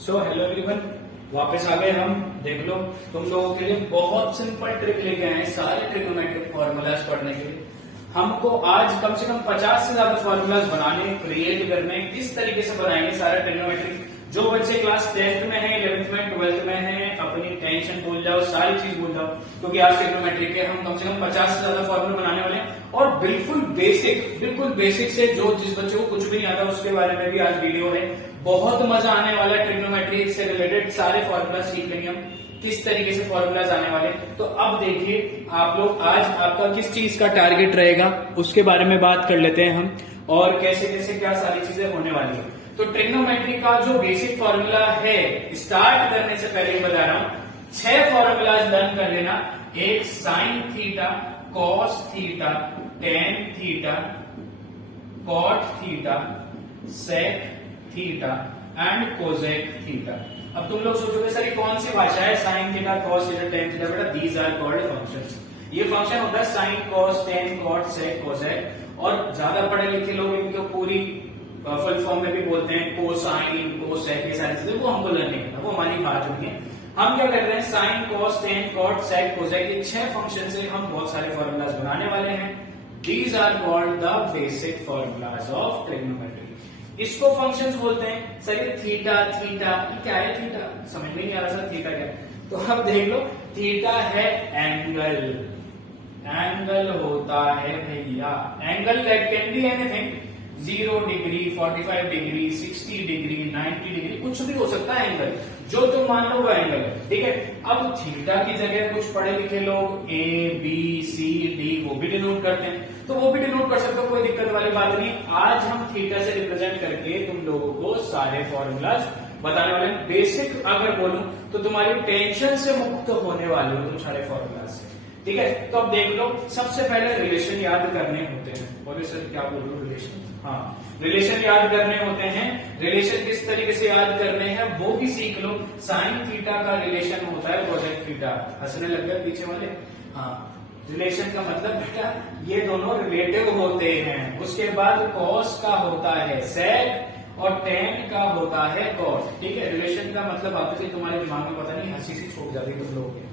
So hello everyone, वापस आ गए हम। देख लो, तुम लोगों के लिए बहुत सिंपल ट्रिक लेके आए हैं सारे ट्रिग्नोमेट्रिक फॉर्मूलाज पढ़ने के लिए। हमको आज कम से कम 50 से ज्यादा फॉर्मूलाज बनाने, क्रिएट करने, किस तरीके से बनाएंगे सारा ट्रिग्नोमेट्रिक। जो बच्चे क्लास 10th में है, 11th में, 12th में है, अपनी टेंशन भूल जाओ, सारी चीज भूल जाओ, क्योंकि आज ट्रिग्नोमेट्रिक के हम कम से कम 50 से ज्यादा फॉर्मूला बनाने वाले हैं। और बिल्कुल बेसिक से जो जिस बच्चे को कुछ भी नहीं आता उसके बारे में भी आज वीडियो है। बहुत मजा आने वाला है। ट्रिग्नोमेट्री से रिलेटेड सारे फॉर्मूला सीख लेंगे हम, किस तरीके से फॉर्मूलाज आने वाले। तो अब देखिए आप लोग, आज आपका किस चीज का टारगेट रहेगा उसके बारे में बात कर लेते हैं हम, और कैसे कैसे क्या सारी चीजें होने वाली है। तो ट्रिग्नोमेट्री का जो बेसिक फॉर्मूला है, स्टार्ट करने से पहले ही बता रहा हूं, 6 फॉर्मूलाज लर्न कर लेना। एक sine theta, cos theta, tan theta, cot theta, sec theta and cosec theta. अब तुम लोग सोचोगे सर ये कौन सी भाषा है, sign theta, cos theta, tan theta. बेटा दीज आर कॉल्ड फंक्शंस। ये फंक्शन होता है साइन, कॉस, टेन, कॉट, सेक, कोसेक। और ज्यादा पढ़े लिखे लोग इनको पूरी फुल फॉर्म में भी बोलते हैं, कोसाइन, कोसेक, ये सारी चीजें, वो हमको लर्न नहीं करना, वो हमारी बात होती है। हम क्या कर रहे हैं, साइन, कॉस, टेन, कॉट, सेक, कोसेक, ये 6 फंक्शन से हम बहुत सारे फॉर्मूलाज बनाने वाले हैं। These are called the basic formulas of trigonometry. इसको फंक्शंस बोलते हैं। सर ये थीटा, थीटा ये क्या है? थीटा समझ में नहीं आ रहा सर, थीटा क्या है? तो अब देख लो, थीटा है एंगल। एंगल होता है भैया, angle that can be anything, 0 degree, 45 degree, 60 degree, 90 degree, कुछ भी हो सकता है एंगल, जो तुम मान लो वो एंगल है। ठीक है। अब थीटा की जगह कुछ पढ़े लिखे लोग ए, बी, सी, डी वो भी डिनोट करते हैं, तो वो भी डिनोट कर सकते हो, कोई दिक्कत वाली बात नहीं। आज हम थीटा से रिप्रेजेंट करके तुम लोगों को सारे फॉर्मूलाज बताने वाले हैं। बेसिक अगर बोलूं तो तुम्हारी टेंशन से मुक्त होने वाले हो तुम सारे फॉर्मूलाज से। ठीक है। तो अब देख लो, सबसे पहले रिलेशन याद करने होते हैं। बोले सर क्या बोल रहे हो, रिलेशन? हाँ, रिलेशन याद करने होते हैं। रिलेशन किस तरीके से याद करने हैं वो भी सीख लो। साइन थीटा का रिलेशन होता है कोसेक थीटा। हंसने लग गए पीछे वाले? हाँ, रिलेशन का मतलब बेटा ये दोनों रिलेटिव होते हैं। उसके बाद कॉस का होता है सेक और टेन का होता है कॉट। ठीक है। रिलेशन का मतलब आपसे तुम्हारे दिमाग में पता नहीं हंसी सी छोड़ जाती तुम लोगों के।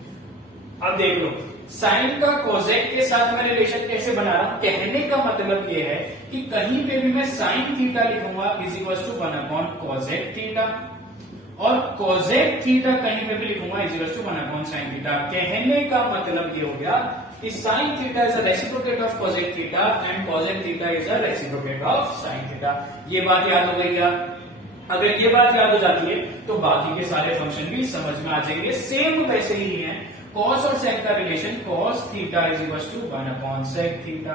अब देख लो, साइन का कोसेक के साथ मैं रिलेशन कैसे बना रहा हूं। कहने का मतलब ये है कि कहीं पे भी मैं साइन थीटा लिखूंगा is equal to 1 cosec theta, और कोसेक थीटा कहीं पे भी लिखूंगा is equal to 1 sine theta. कहने का मतलब ये हो गया कि sine theta is a reciprocate of cosec theta and cosec theta is a reciprocate of sine theta. ये बात याद हो गई क्या? अगर ये बात याद हो जाती है तो बाकी के सारे फंक्शन भी समझ में आ जाएंगे। सेम वैसे ही है कॉस और सेक का relation, cos theta is equal to 1 sec theta,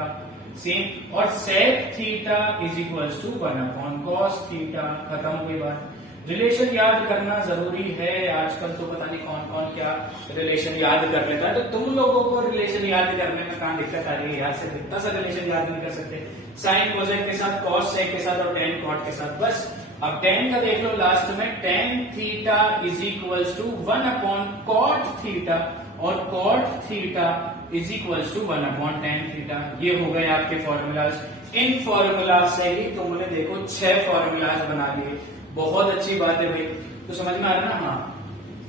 same. और sec theta is equal to 1 cos theta. खत्म हुई बात। रिलेशन याद करना जरूरी है। आजकल तो पता नहीं कौन कौन क्या रिलेशन याद कर लेता है। तो तुम लोगों को रिलेशन याद करने में कहां दिक्कत आ रही है यार? सिर्फ इतना सा रिलेशन याद नहीं कर सकते, साइन कोसेक के साथ, कॉस सेक के साथ और टेन कॉट के साथ, बस। अब टेन का देख लो लास्ट में, tan theta is equal to 1 cot theta और cot theta is equal to 1 tan theta. ये हो गए आपके फॉर्मूलाज। इन फॉर्मूलाज से ही तुमने देखो 6 फॉर्मूलाज बना लिए। बहुत अच्छी बात है भाई, तो समझ में आ रहा ना? हाँ,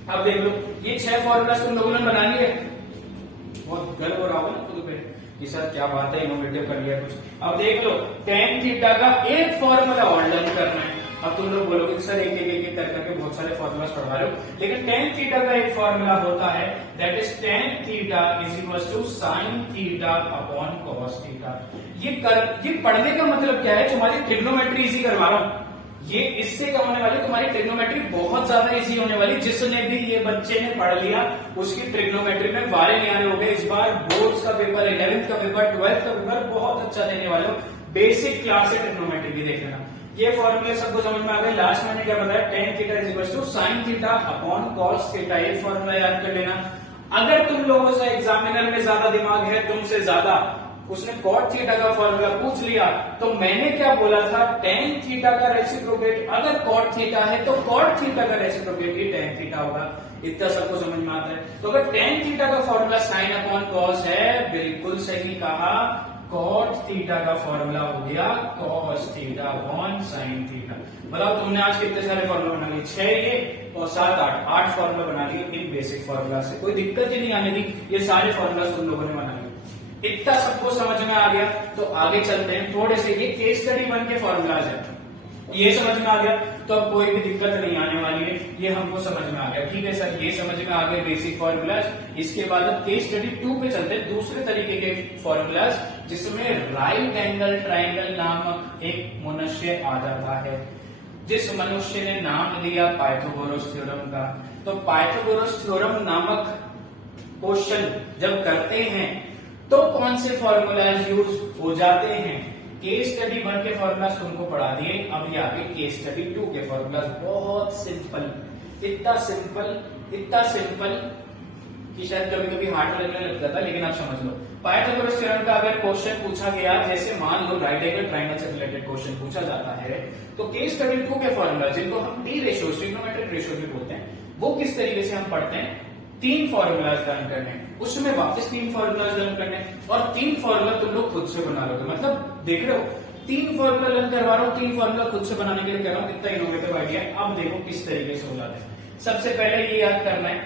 अब देख लो, ये 6 फॉर्मूलाज तुम लोगों ने बना लिए। बहुत गर्व हो रहा होगा ना खुद पे कि सर क्या बात है, इनोवेटिव कर लिया कुछ। अब देख लो, टेन थीटा का एक फॉर्मूला और लर्न करना है। अब तुम लोग बोलोगे सर एक एक करके बहुत सारे फॉर्मूलाज पढ़वा रहे हो, लेकिन टेन थीटा का एक फॉर्मूला होता है, that is tan theta is equal to sine theta upon cos theta. ये पढ़ने का मतलब क्या है, तुम्हारी ट्रिग्नोमेट्री इजी करवा रहा हूं। ये इससे क्या होने वाली, तुम्हारी ट्रिग्नोमेट्री बहुत ज्यादा इजी होने वाली। जिसने भी ये बच्चे ने पढ़ लिया उसकी ट्रिग्नोमेट्री में वारे नहीं आने हो गए। इस बार बोर्ड्स का पेपर, 11th का पेपर, 12th का पेपर बहुत अच्छा देने वाले हो। बेसिक क्लास है ट्रिग्नोमेट्री की, देख लेना। ये फॉर्मूले सबको समझ में आ गए। लास्ट मैंने क्या बताया, tan theta is equal to sine theta upon cos theta. ये फॉर्मूला याद कर लेना। अगर तुम लोगों से एग्जामिनर में ज्यादा दिमाग है तुमसे ज्यादा, उसने कॉट थीटा का फॉर्मूला पूछ लिया, तो मैंने क्या बोला था, टेन थीटा का रेसिप्रोकेट अगर कॉट थीटा है तो कॉट थीटा का रेसिप्रोकेट ही टेन थीटा होगा। इतना सबको समझ में आता है। तो अगर टेन थीटा का फॉर्मूला साइन अपॉन कॉस है, बिल्कुल सही कहा, कॉट थीटा का फॉर्मूला हो गया cos theta upon sine theta. बताओ तुमने आज कितने सारे फॉर्मूला बना लिए? 6 ये और 7 8 फॉर्मूला बना लिए इन बेसिक फॉर्मूला से। कोई दिक्कत ही नहीं आने दी, ये सारे फॉर्मूला तुम लोगों ने बना लिए। इतना सबको समझ में आ गया तो आगे चलते हैं थोड़े से। ये केस स्टडी 1 के फॉर्मूलाज है, ये समझ में आ गया तो अब कोई भी दिक्कत नहीं आने वाली है, ये हमको समझ में आ गया। ठीक है सर, ये समझ में आ गए बेसिक फॉर्मूलाज। इसके बाद अब केस स्टडी 2 पे चलते हैं, दूसरे तरीके के फॉर्मूलाज जिसमें राइट एंगल ट्राइंगल नामक एक मनुष्य आ जाता है। जिस मनुष्य ने नाम लिया पाइथागोरस थ्योरम का, तो पाइथागोरस थ्योरम नामक क्वेश्चन जब करते हैं तो कौन से फॉर्मूलाज यूज हो जाते हैं? केस स्टडी 1 के फॉर्मूलाज तुमको पढ़ा दिए, अब ये आगे केस स्टडी 2 के फॉर्मूलाज। बहुत सिंपल, इतना सिंपल कि शायद कभी कभी हार्ड लगने लग जाता है, लेकिन आप समझ लो। पाइथागोरस थ्योरम का अगर क्वेश्चन पूछा गया, जैसे मान लो राइट एंगल ट्राइंगल से रिलेटेड क्वेश्चन पूछा जाता है, तो केस स्टडी 2 के फॉर्मूला जिनको हम टी रेशियोज ट्रिग्नोमेट्रिक रेशियोज भी बोलते हैं, वो किस तरीके से हम पढ़ते हैं? 3 फॉर्मूलाज लर्न करने, उसमें वापस 3 फॉर्मूलाज लर्न करने, और 3 फॉर्मूला तुम लोग खुद से बना लोगे। मतलब देख रहे हो, 3 फॉर्मूला लर्न करवा रहा हूँ, 3 फॉर्मूला खुद से बनाने के लिए कह रहा हूँ, कितना इनोवेटिव आइडिया है। अब देखो किस तरीके से हो जाता है। सबसे पहले ये याद करना है,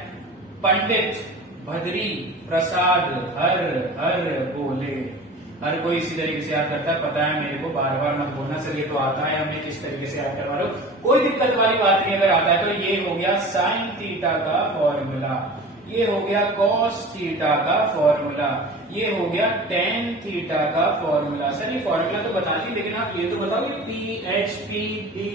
पंडित भद्री प्रसाद हर हर बोले। हर कोई इसी तरीके से याद करता है, पता है मेरे को, बार बार मत बोलना सर, ये तो आता है, हमें किस तरीके से याद करवा रहे हो, कोई दिक्कत वाली बात नहीं। अगर आता है तो ये हो गया साइन थीटा का फॉर्मूला, ये हो गया कॉस थीटा का फॉर्मूला, ये हो गया टेन थीटा का फॉर्मूला। सर ये फॉर्मूला तो बता दी, लेकिन आप ये तो बताओ P H P B,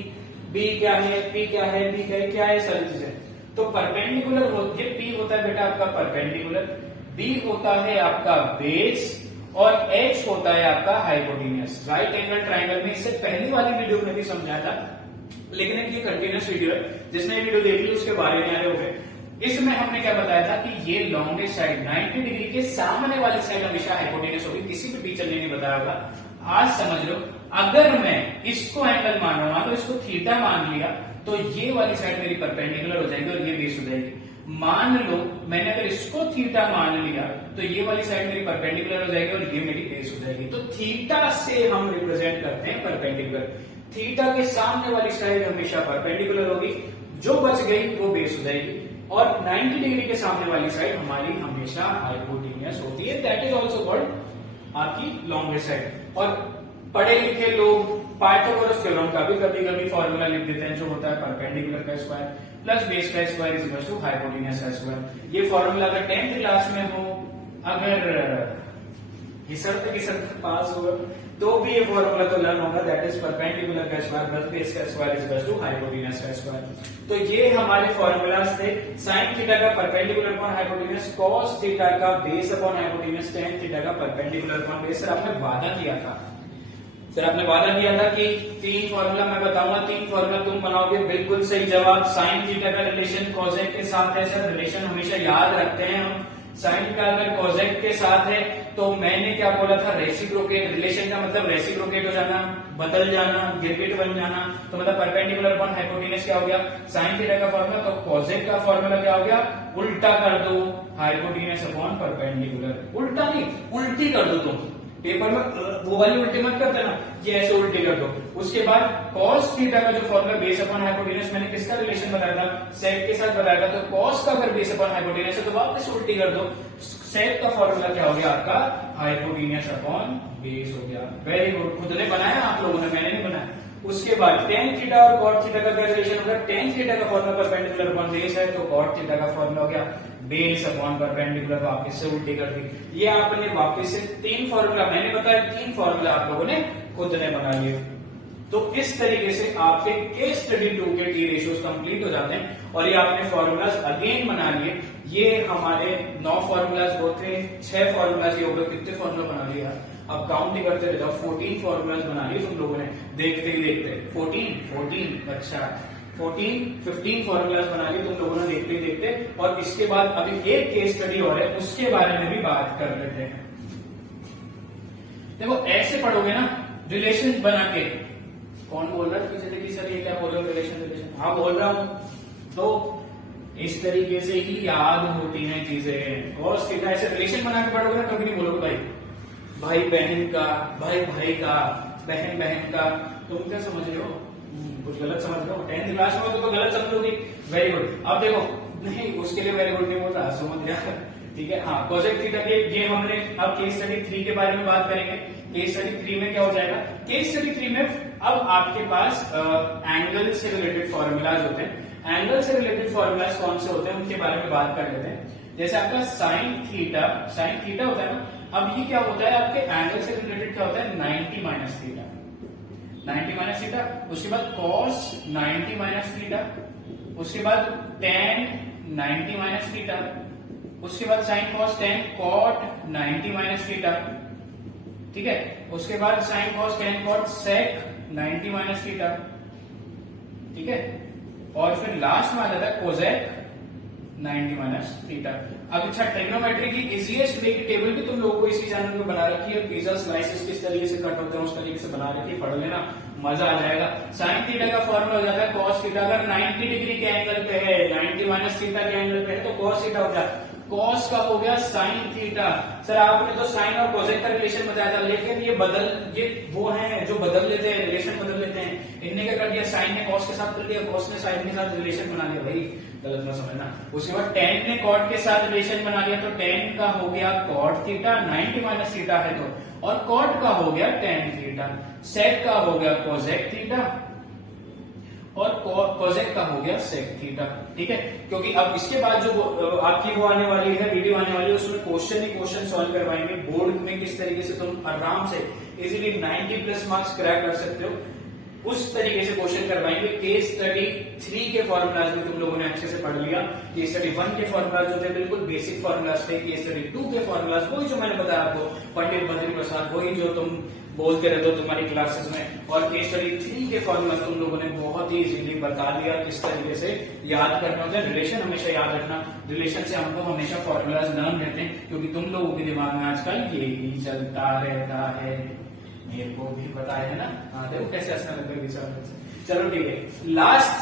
B क्या है, पी क्या है, बी क्या है सारी चीजें। तो परपेंडिकुलर ये पी होता है बेटा आपका परपेंडिकुलर, बी होता है आपका बेस, और एच होता है आपका हाइपोटेन्यूस। राइट एंगल ट्राइंगल में इससे पहली वाली वीडियो में भी समझाया था, लेकिन ये कंटिन्यूस वीडियो है, जिसने वीडियो देख ली उसके बारे में आए हो गए। इसमें हमने क्या बताया था कि ये लॉन्गेस्ट साइड 90 डिग्री के सामने वाली साइड हमेशा हाइपोटेन्यूस होगी, किसी भी टीचर ने नहीं बताया होगा। आज समझ लो, अगर मैं इसको एंगल मान रहा हूं तो इसको थीटा मान लिया, तो ये वाली साइड मेरी परपेंडिकुलर हो जाएगी और ये बेस हो जाएगी। मान लो मैंने अगर इसको थीटा मान लिया तो ये वाली साइड मेरी परपेंडिकुलर हो जाएगी और ये मेरी बेस हो जाएगी। तो थीटा से हम रिप्रेजेंट करते हैं परपेंडिकुलर, थीटा के सामने वाली साइड हमेशा परपेंडिकुलर होगी, जो बच गई वो बेस हो जाएगी, और 90 डिग्री के सामने वाली साइड हमारी हमेशा हाइपोटेन्यूस होती है। दैट इज ऑल्सो कॉल्ड आपकी लॉन्गेस्ट साइड। और पढ़े लिखे लोग पाइथागोरस थ्योरम का भी कभी कभी फॉर्मूला लिख देते हैं, जो होता है परपेंडिकुलर का स्क्वायर प्लस बेस का square is equal to hypotenuse का स्क्वायर। ये फॉर्मूला अगर 10th क्लास में हो, अगर घिसट पास होगा तो भी ये फॉर्मूला तो लर्न होगा, दैट इज परपेंडिकुलर का स्क्वायर प्लस बेस का square is equal to hypotenuse का स्क्वायर। तो ये हमारे फॉर्मूलाज थे, साइन थीटा का perpendicular upon hypotenuse, cos theta का base upon hypotenuse, tan theta का परपेंडिकुलर अपॉन बेस। सर आपने वादा किया था, सर आपने वादा किया था कि 3 फॉर्मूला मैं बताऊंगा, 3 फॉर्मूला तुम बनाओगे। बिल्कुल सही जवाब, साइन थीटा का रिलेशन कोसेक के साथ है। सर रिलेशन हमेशा याद रखते हैं हम, साइन का अगर कोसेक के साथ है तो मैंने क्या बोला था, रेसिप्रोकेट। रिलेशन का मतलब रेसिप्रोकेट हो जाना, बदल जाना, गिरगिट बन जाना। तो मतलब परपेंडिकुलर अपॉन हाइपोटेन्यूस क्या हो गया, साइन थीटा का फॉर्मूला, तो कोसेक का फॉर्मूला क्या हो गया, उल्टा कर दो, हाइपोटेन्यूस अपॉन परपेंडिकुलर। उल्टा नहीं, उल्टी कर दो तुम, पेपर में वो वाली उल्टी मत कर देना, ये ऐसे उल्टी कर दो। उसके बाद cos थीटा का जो फॉर्मूला बेस अपॉन हाइपोटेन्यूस, मैंने किसका रिलेशन बताया था, सेक के साथ बताया था। तो cos का अगर बेस अपॉन हाइपोटेन्यूस है तो वापस उल्टी कर दो, सेक का फॉर्मूला क्या हो गया आपका, हाइपोटेन्यूस अपॉन बेस हो गया। वेरी गुड, खुद ने बनाया आप लोगों ने, मैंने नहीं बनाया। उसके बाद टेन थीटा और कॉट थीटा का क्या रिलेशन होगा, टेन थीटा का फॉर्मूला परपेंडिकुलर अपॉन बेस है, तो कॉट थीटा का फॉर्मूला हो गया बेस अपॉन परपेंडिकुलर, वापस से उल्टी कर दी। ये आपने वापस से 3 फॉर्मूला, मैंने बताया 3 फॉर्मूला आप लोगों ने खुद ने बना लिए। तो इस तरीके से आपके केस स्टडी 2 के टी रेशियोज कंप्लीट हो जाते हैं। और ये आपने फॉर्मूलाज अगेन बना लिए। ये हमारे 9 फॉर्मूलाज होते हैं, 6 फॉर्मूलाज ये हो गए। कितने फॉर्मूला बना लिए यार, अब काउंट ही करते रह जाओ। 14 फॉर्मूलाज बना लिए तुम लोगों ने, देखते ही देखते 14 अच्छा 15 फॉर्मूलाज बना लिए तुम लोगों ने देखते ही देखते। और इसके बाद अभी एक केस स्टडी और है, उसके बारे में भी बात कर लेते हैं। देखो ऐसे पढ़ोगे ना, रिलेशन बना के। कौन बोल रहा है पीछे देखिए, सर ये क्या बोल रहे हो, रिलेशन। हाँ बोल रहा हूं। तो इस तरीके से ही याद होती हैं चीजें। cos थीटा ऐसे रिलेशन बना के पढ़ोगे ना, कभी नहीं बोलोगे भाई भाई बहन का, भाई भाई का, बहन बहन का। तुम क्या समझ रहे हो? कुछ गलत समझ रहे हो? 10th क्लास में तो गलत समझोगी। Very good. अब देखो, नहीं उसके लिए वेरी गुड नहीं बोल रहा, समझ गया। ठीक है, हाँ कोसेक थीटा के ये हमने अब केस स्टडी 3 के बारे में बात करेंगे। केस स्टडी 3 में क्या हो जाएगा? केस स्टडी 3 में अब आपके पास एंगल से रिलेटेड फॉर्मूलाज होते हैं। एंगल से रिलेटेड फॉर्मूलाज कौन से होते हैं उनके बारे में बात कर लेते हैं। जैसे आपका साइन थीटा होता है ना। अब ये क्या होता है आपके एंगल से रिलेटेड क्या होता है? 90 माइनस थीटा, 90 माइनस थीटा। उसके बाद कॉस 90 माइनस थीटा, उसके बाद टेन 90 माइनस थीटा, उसके बाद sine cos 10 cot 90 minus theta. ठीक है, उसके बाद sine cos 10 cot sec 90 minus theta. ठीक है, और फिर लास्ट में आ जाता है कोसेक 90 माइनस थीटा। अब अच्छा, ट्रिग्नोमेट्री की इजीएस्ट वे की टेबल भी तुम लोगों को इसी चैनल में बना रखी है। पिज्जा स्लाइसेस किस तरीके से कट होते हैं उस तरीके से बना रखी है, पढ़ लेना, मजा आ जाएगा। साइन थीटा का फॉर्मूला हो जाता है कॉस थीटा। अगर 90 डिग्री के एंगल पे है, 90 माइनस थीटा के एंगल पे है तो कॉस थीटा हो जाए। कॉस का हो गया साइन थीटा। सर आपने तो साइन और कोसेक का रिलेशन बताया था, लेकिन ये वो हैं जो बदल लेते हैं, रिलेशन बदल लेते हैं। इनने क्या कर दिया? साइन ने कॉस के साथ कर दिया, कॉस ने साइन के साथ रिलेशन बना लिया। भाई गलत मत समझना। उसके बाद टेन ने कॉट के साथ रिलेशन बना लिया, तो टेन का हो गया कॉट थीटा, 90 माइनस थीटा है तो, और कॉट का हो गया टेन थीटा, सेक का हो गया कोसेक थीटा, और कोसेक का हो गया सेक थीटा। ठीक है, क्योंकि अब इसके बाद जो आपकी वो आने वाली है, वीडियो आने वाली है, उसमें क्वेश्चन ही क्वेश्चन सॉल्व करवाएंगे बोर्ड में, किस तरीके से तुम आराम से इजीली 90 प्लस मार्क्स क्रैक कर सकते हो, उस तरीके से क्वेश्चन करवाएंगे। केस स्टडी 3 के फॉर्मूलाज में तुम लोगों ने अच्छे से पढ़ लिया। केस स्टडी 1 के फॉर्मूलाज जो थे बिल्कुल बेसिक फॉर्मूलाज थे। केस स्टडी 2 के फॉर्मूलाज वही जो मैंने बताया आपको, पंडित बद्री प्रसाद, वही जो तुम बोलते रहते हो तुम्हारी क्लासेस में। और केस स्टडी 3 के फॉर्मूलाज तुम लोगों ने बहुत ही इजीली बता दिया किस तरीके से याद करना होता है। रिलेशन हमेशा याद रखना, रिलेशन से हमको हमेशा फॉर्मूलाज लर्न रहते हैं, क्योंकि तुम लोगों के दिमाग में आजकल यही चलता रहता है, मेरे को भी पता है ना। हाँ देखो कैसे हंसने लग गए। चलो ठीक है, लास्ट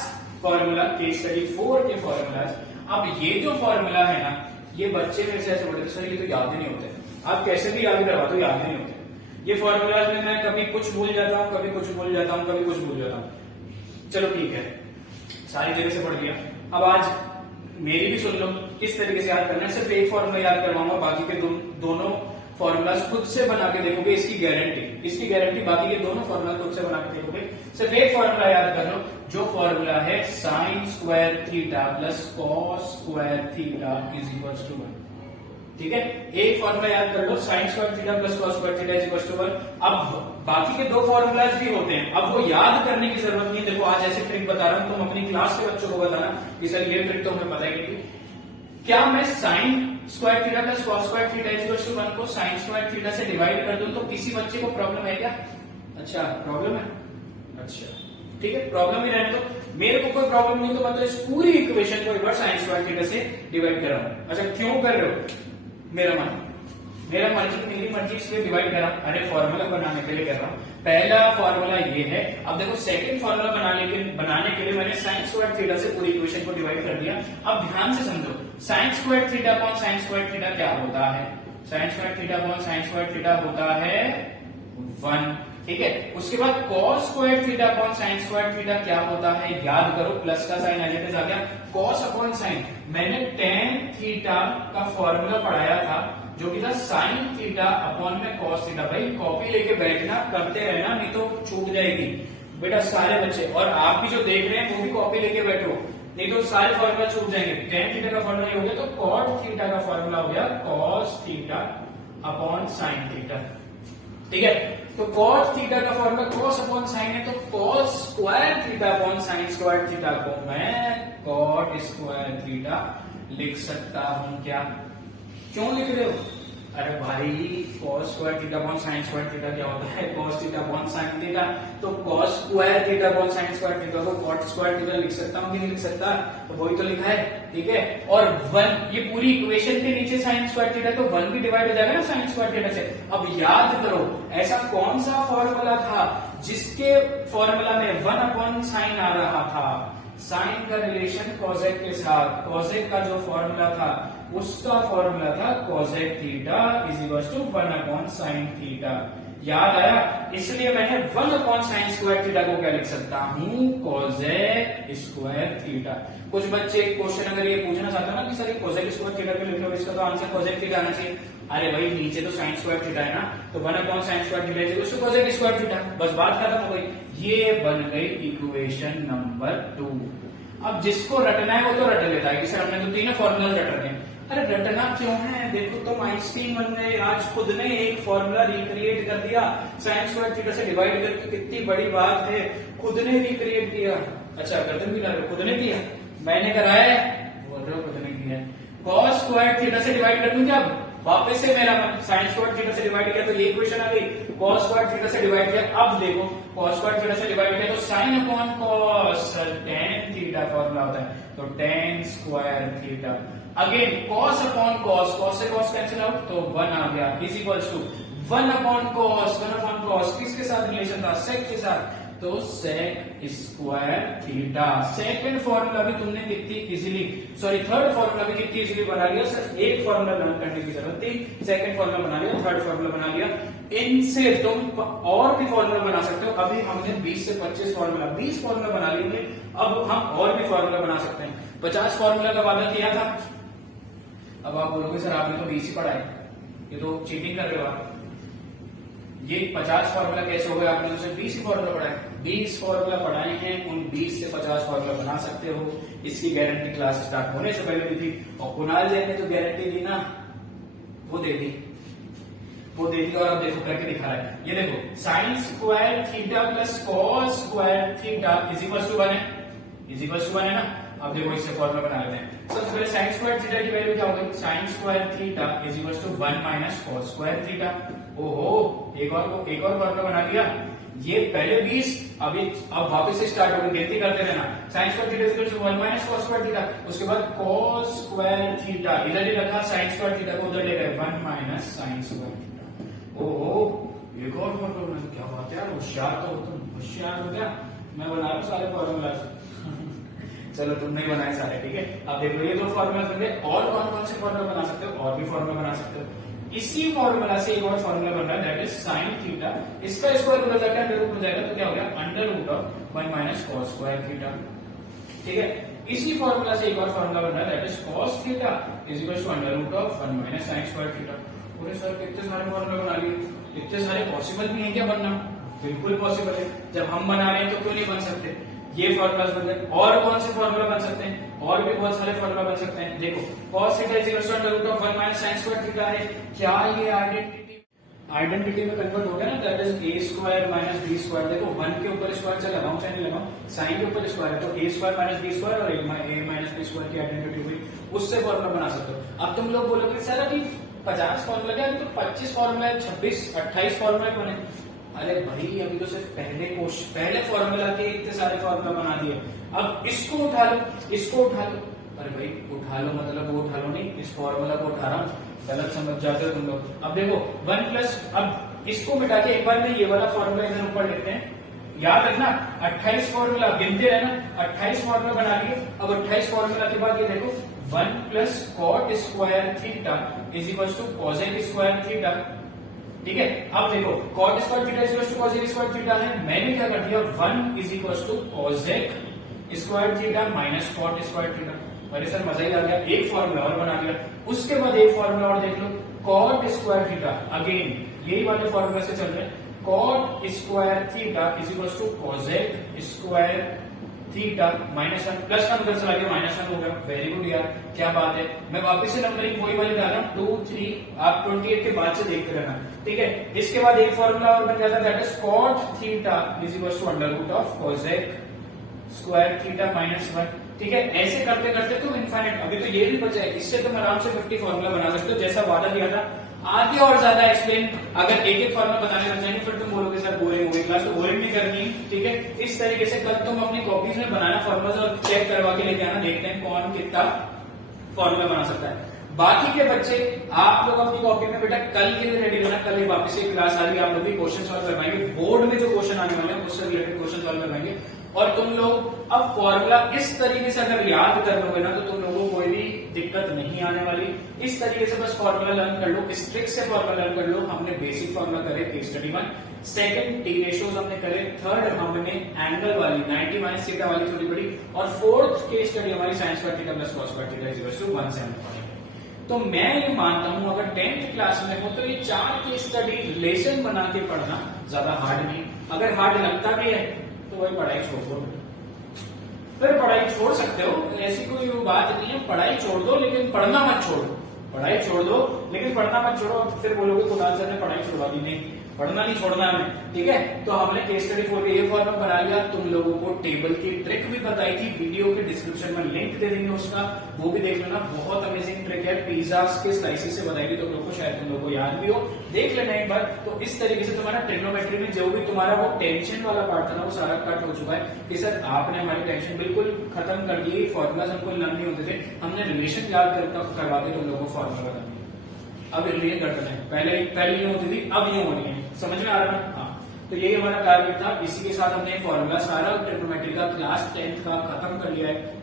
फॉर्मूला केस स्टडी 4 के फॉर्मूलाज। अब ये जो फॉर्मूला है ना, ये बच्चे में से ऐसे बोलते सर ये तो याद ही नहीं होते। आप कैसे भी याद करवा दो, याद ही नहीं होते ये फॉर्मूलाज में। मैं कभी कुछ भूल जाता हूँ, कभी कुछ भूल जाता हूँ, कभी कुछ भूल जाता हूँ। चलो ठीक है, सारी जगह से पढ़ लिया। अब आज मेरी भी सुन लो किस तरीके से याद करना है। सिर्फ एक फॉर्मूला याद करवाऊंगा, बाकी के दोनों फॉर्मूलाज खुद से बना के देखोगे, इसकी गारंटी। बाकी के दोनों फॉर्मूला खुद से बना के देखोगे। सिर्फ एक फॉर्मूला याद कर लो, जो फॉर्मूला है sine square theta plus cos square theta is equal to 1। ठीक है, एक फॉर्मूला याद कर लो, sine square theta plus cos square theta is equal to 1। अब बाकी के दो फॉर्मूलाज भी होते हैं, अब वो याद करने की जरूरत नहीं। देखो आज ऐसे ट्रिक बता रहा हूं, तुम अपनी क्लास के बच्चों को बताना कि सर ये ट्रिक तो हमें पता ही नहीं थी। क्या मैं sine square theta plus cos square theta is equal to 1 को साइन स्क्वायर थीटा से डिवाइड कर दूं तो किसी बच्चे को प्रॉब्लम है क्या? अच्छा प्रॉब्लम है, अच्छा ठीक है, प्रॉब्लम ही रहने दो। मेरे को कोई प्रॉब्लम नहीं, तो मतलब इस पूरी इक्वेशन को एक बार साइन स्क्वायर थीटा से डिवाइड कर रहा हूं। अच्छा क्यों कर रहे हो? मेरा मर्जी, मेरी मर्जी इसलिए डिवाइड कर रहा हूं। अरे फॉर्मूला बनाने के लिए कर रहा हूं। पहला फॉर्मूला ये है। अब देखो सेकंड फॉर्मूला बनाने के लिए मैंने साइन स्क्वायर थीटा से पूरी इक्वेशन को डिवाइड कर दिया। अब ध्यान से समझो, sign square theta upon sine square theta क्या होता है? Sine square theta upon sine square theta होता है 1। ठीक है, उसके बाद cos square theta upon sine square theta क्या होता है? याद करो, प्लस का साइन एज इट इज आ गया। कॉस अपॉन साइन, मैंने टेन थीटा का फॉर्मूला पढ़ाया था जो कि था साइन थीटा अपॉन में कॉस थीटा। भाई कॉपी लेके बैठना, करते रहना, नहीं तो छूट जाएगी बेटा सारे बच्चे। और आप भी जो देख रहे हैं वो भी कॉपी लेके बैठो, नहीं तो सारे फॉर्मूला छूट जाएंगे। टेन थीटा का फॉर्मूला हो गया तो कॉट थीटा का फॉर्मूला हो गया cos theta upon sine theta. ठीक है, तो कॉट थीटा का फॉर्मूला कॉस अपॉन साइन है, तो cos square theta upon sine square theta को मैं कॉट स्क्वायर थीटा लिख सकता हूं क्या? क्यों लिख रहे हो? अरे भाई cos square theta upon sine square theta क्या होता है? Cos theta upon sine theta. तो cos square theta upon sine square theta को कॉट स्क्वायर थीटा लिख सकता हूं कि नहीं लिख सकता? तो वही तो लिखा है। ठीक है, और 1 ये पूरी इक्वेशन के नीचे साइन स्क्वायर थीटा, तो 1 भी डिवाइड हो जाएगा ना साइन स्क्वायर थीटा से। अब याद करो ऐसा कौन सा फॉर्मूला था जिसके फॉर्मूला में 1 अपॉन साइन आ रहा था? साइन का रिलेशन कॉजेक के साथ, कॉजेक का जो फॉर्मूला था उसका फॉर्मूला था cosec theta is equal to 1 upon sine theta. याद आया? इसलिए मैंने 1 अपॉन साइन स्क्वायर थीटा को क्या लिख सकता हूं, कॉजेक स्क्वायर थीटा। कुछ बच्चे क्वेश्चन अगर ये पूछना चाहते हो ना कि सर कॉजेक स्क्वायर थीटा क्यों लिख रहे हो, इसका तो आंसर कॉजेक थीटा आना चाहिए। अरे भाई नीचे तो साइन स्क्वायर थीटा है ना, तो 1 upon sine square theta is equal to cosec square theta, बस बात खत्म हो गई। ये बन गई इक्वेशन नंबर 2। अब जिसको रटना है वो तो रट लेता है कि सर हमने तो तीनों फॉर्मूला रट रखे हैं। अरे रटना क्यों है, देखो तुम आइंस्टीन बन गए, आज खुद ने एक फॉर्मूला रिक्रिएट कर दिया, साइन स्क्वायर थीटा से डिवाइड करके, कितनी बड़ी बात है, खुद ने रिक्रिएट किया। अच्छा गर्दन भी ला रहे हो, खुद ने किया, मैंने कराया है, बोल रहे हो खुद ने किया। कॉस स्क्वायर थीटा से डिवाइड कर दूं क्या, वापस से मेरा मन साइन स्क्वायर थीटा से डिवाइड किया तो ये इक्वेशन आ गई, कॉस स्क्वायर थीटा से डिवाइड किया, अब देखो कॉस स्क्वायर थीटा से डिवाइड किया तो sine upon cos tan theta formula होता है, तो ten square theta. Again cos upon cos, cos से कॉस कैंसिल आउट तो 1 आ गया is equals to 1 upon cos किसके साथ रिलेशन था, सेक के साथ, तो sec square theta. Second formula भी तुमने कितनी इजीली, सॉरी थर्ड फॉर्मूला भी कितनी इजीली बना लिया, सिर्फ एक फॉर्मूला लर्न करने की जरूरत थी, सेकंड फॉर्मूला बना लिया, थर्ड फॉर्मूला बना लिया। इनसे तुम और भी फॉर्मूला बना सकते हो। अभी हमने 20 से 25 फॉर्मूला, 20 फॉर्मूला बना लिए, अब हम और भी फॉर्मूला बना सकते हैं। 50 फॉर्मूला का वादा किया था, अब आप बोलोगे सर आपने तो 20 ही पढ़ा है, ये तो चीटिंग कर रहे हो आप। ये 50 फॉर्मूला कैसे हो गया, आपने तो सिर्फ 20 ही फॉर्मूला पढ़ा है। 20 फॉर्मूला पढ़ाए हैं, उन 20 से 50 फॉर्मूला बना सकते हो। इसकी गारंटी क्लास स्टार्ट होने से पहले दी थी, और कुणाल जैन ने जो गारंटी दी ना वो दे दी, और अब देखो करके दिखा रहा है। ये देखो sine square theta plus cos square theta is equal to 1 है, इज इक्वल टू 1 है ना। अब देखो इससे फॉर्मूला बना लेते हैं। सबसे पहले साइन स्क्वायर थीटा की वैल्यू क्या होगी, sine square theta is equal to 1 minus cos square theta. ओहो एक और फॉर्मूला बना लिया। ये पहले 20, अब वापस से स्टार्ट हो गई, गिनती करते रहना। Sine square theta is equal to 1 minus cos square theta, उसके बाद कॉस स्क्वायर थीटा, इधर ही रखा साइन स्क्वायर थीटा को उधर ले गए, 1 माइनस साइन स्क्वायर थीटा। ओहो एक और फॉर्मूला, क्या बात है यार, होशियार तो तुम, होशियार हो क्या, मैं बना रहा हूँ सारे फॉर्मूला। चलो तुमने बनाए सारे, ठीक है। अब देखो ये दो फॉर्मूला बन गए, और कौन कौन से फॉर्मूला बना सकते हो, और भी फॉर्मूला बना सकते हो। इसी फॉर्मूला से एक और फॉर्मूला बन रहा है, दैट इज साइन थीटा, इसका स्क्वायर उधर जाकर अंडर रूट हो जाएगा, तो क्या हो गया, under root of 1 minus cos square theta, ठीक है। इसी फॉर्मूला से एक और फॉर्मूला बन रहा है, that is cos theta is equal to under root of 1 minus sine square theta. पूरे सर कितने सारे फॉर्मूला बना लिए, इतने सारे पॉसिबल भी है क्या बनना, बिल्कुल पॉसिबल है। जब हम बना रहे हैं तो क्यों नहीं बन सकते, ये फॉर्मूला बन गए। और कौन से फॉर्मूला बन सकते हैं, और भी बहुत सारे फॉर्मूला बन सकते हैं। देखो cos theta is equal to under root of 1 minus sin square theta है, क्या ये आइडेंटिटी में कन्वर्ट हो गया ना, that is a square minus b square. देखो 1 के ऊपर स्क्वायर चाहे लगाऊं चाहे नहीं लगाऊं, sin के ऊपर स्क्वायर है तो a square minus b square और a माइनस b स्क्वायर की आइडेंटिटी हुई, उससे फॉर्मूला बना सकते हो। अब तुम लोग बोलोगे सर अभी 50 फॉर्मूला क्या, अभी तो 25 फॉर्मूला, 26 28 फॉर्मूला बने। अरे भाई अभी तो सिर्फ पहले फॉर्मूला के इतने सारे फॉर्मूला बना दिए, अब इसको उठा लो, इसको उठा लो। अरे भाई उठा लो मतलब वो उठा लो नहीं, इस फॉर्मूला को उठा रहा हूं, गलत समझ जाते हो तुम लोग। अब देखो 1 प्लस, अब इसको मिटा के एक बार में ये वाला फॉर्मूला इधर ऊपर लिखते हैं। याद रखना 28 फॉर्मूला, गिनते रहना, 28 फॉर्मूला बना लिए। अब 28 फॉर्मूला के बाद ये देखो 1 plus cot square theta is equal to cosec square theta, ठीक है। अब देखो cot square theta is equal to cosec square theta है, मैंने क्या कर दिया 1 is equal to cosec square theta minus cot square theta. अरे सर मजा ही आ गया, एक फॉर्मूला और बना लिया। उसके बाद एक फॉर्मूला और देख लो, कॉट स्क्वायर थीटा, अगेन यही वाले फॉर्मूला से चल रहे हैं, cot square theta is equal to cosec square theta minus 1 plus 1 उधर चला गया, माइनस 1 हो गया। वेरी गुड यार, क्या बात है। मैं वापस से नंबरिंग वही वाली डाल रहा हूँ 2 3, आप 28 के बाद से देखते रहना, ठीक है। इसके बाद एक फॉर्मूला और बन जाता है, that is cot theta is equal to under root of cosec square theta minus 1, ठीक है। ऐसे करते करते तुम इनफाइनाइट, अभी तो ये भी बचा है, इससे तुम आराम से 50 फॉर्मूला बना सकते हो, जैसा वादा किया था। आगे और ज्यादा एक्सप्लेन, अगर एक एक फॉर्मूला बताने लग जाएंगे फिर तुम बोलोगे सर बोरिंग हो गई क्लास, तो बोरिंग नहीं करनी, ठीक है। इस तरीके से कल तुम अपनी कॉपीज में बनाना फॉर्मूला और चेक करवा के लेके आना, देखते हैं कौन कितना फॉर्मूला बना सकता है। बाकी के बच्चे आप लोग अपनी कॉपी में बेटा कल के लिए रेडी रहना, कल ही वापस से क्लास आ रही है, आप लोग भी क्वेश्चन सॉल्व करवाएंगे, बोर्ड में जो क्वेश्चन आने वाले हैं उससे रिलेटेड क्वेश्चन सॉल्व करवाएंगे। और तुम लोग अब फॉर्मूला इस तरीके से अगर याद कर लोगे ना तो तुम लोगों को कोई भी दिक्कत नहीं आने वाली। इस तरीके से बस फॉर्मूला लर्न कर लो, स्ट्रिक्ट से फॉर्मूला लर्न कर लो। हमने बेसिक फॉर्मूला करे case study 1, second T ratios हमने करे, थर्ड हमने एंगल वाली 90 माइनस थीटा वाली थोड़ी बड़ी, और फोर्थ केस स्टडी हमारी साइंस पर थीटा प्लस कॉस पर थीटा इज इक्वल टू 170। तो मैं ये मानता हूं अगर 10th क्लास में हो तो ये 4 केस स्टडी रिलेशन बना के पढ़ना ज्यादा हार्ड नहीं। अगर हार्ड लगता भी है तो वही पढ़ाई छोड़ दो, फिर पढ़ाई छोड़ सकते हो, ऐसी कोई बात नहीं है। पढ़ाई छोड़ दो लेकिन पढ़ना मत छोड़ो, पढ़ाई छोड़ दो लेकिन पढ़ना मत छोड़ो। फिर बोलोगे कुणाल सर ने पढ़ाई छुड़वा दी, नहीं, पढ़ना नहीं छोड़ना हमें, ठीक है। तो हमने केस स्टडी 4 के ये फॉर्मेट बना लिया। तुम लोगों को टेबल की ट्रिक भी बताई थी, वीडियो के डिस्क्रिप्शन में लिंक दे देंगे उसका, वो भी देख लेना। बहुत अमेजिंग ट्रिक है, पिज्जा के स्लाइसेस से बताई थी तुम लोग को, शायद तुम लोग को याद भी हो, देख लेना एक बार। तो इस तरीके से तुम्हारा ट्रिग्नोमेट्री में जो भी तुम्हारा वो टेंशन वाला पार्ट था ना वो सारा कट हो चुका है कि सर आपने हमारी टेंशन बिल्कुल खत्म कर दी। फॉर्मुलाज हमको लर्न नहीं होते थे, हमने रिलेशन याद करवा के तुम लोगों को फॉर्मूला बता दिया। अब रिलेशन करते हैं, पहले यूं होती थी, अब यूं हो रही है, समझ में आ रहा है? हाँ, तो यही हमारा टारगेट था। इसी के साथ हमने फॉर्मूला सारा ट्रिग्नोमेट्री का क्लास 10th का खत्म कर लिया है।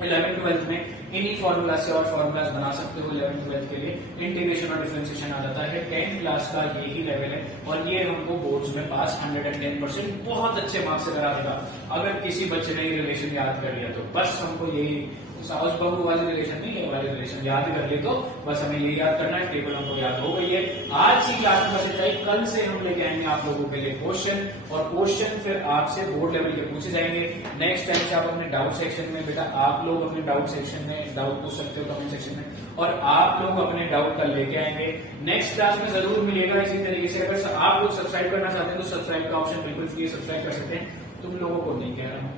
11th 12th में इन्हीं फॉर्मूला से और फॉर्मूलाज बना सकते हो। 11th 12th के लिए इंटीग्रेशन और डिफरेंशिएशन आ जाता है। 10th क्लास का यही लेवल है और ये हमको बोर्ड्स में पास 110% बहुत अच्छे मार्क्स से करा देगा। अगर किसी बच्चे ने ये रिलेशन याद कर लिया तो बस हमको यही साउस बहू वाली रिलेशन नहीं, ये वाली रिलेशन याद कर ले तो बस हमें ये याद करना है। टेबल हमको याद हो गई है। आज की क्लास में बस इतना ही। कल से हम लेके आएंगे आप लोगों के लिए क्वेश्चन, और क्वेश्चन फिर आपसे बोर्ड लेवल के पूछे जाएंगे। नेक्स्ट टाइम से आप अपने डाउट सेक्शन में, बेटा आप लोग अपने डाउट सेक्शन में डाउट पूछ सकते हो कमेंट सेक्शन में, और आप लोग अपने डाउट कल लेके आएंगे। नेक्स्ट क्लास में जरूर मिलेगा इसी तरीके से। अगर आप लोग सब्सक्राइब करना चाहते हैं तो सब्सक्राइब का ऑप्शन बिल्कुल फ्री, सब्सक्राइब कर सकते हैं। तुम लोगों को नहीं कह रहा हूँ,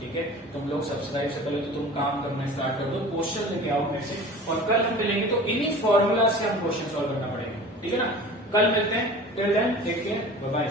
ठीक है। तुम लोग सब्सक्राइब से पहले तो तुम काम करना स्टार्ट कर दो, क्वेश्चन लेके आओ मेरे से, और कल हम मिलेंगे तो इन्हीं फॉर्मूला से हम क्वेश्चन सॉल्व करना पड़ेगा, ठीक है ना। कल मिलते हैं, till then take care, bye bye.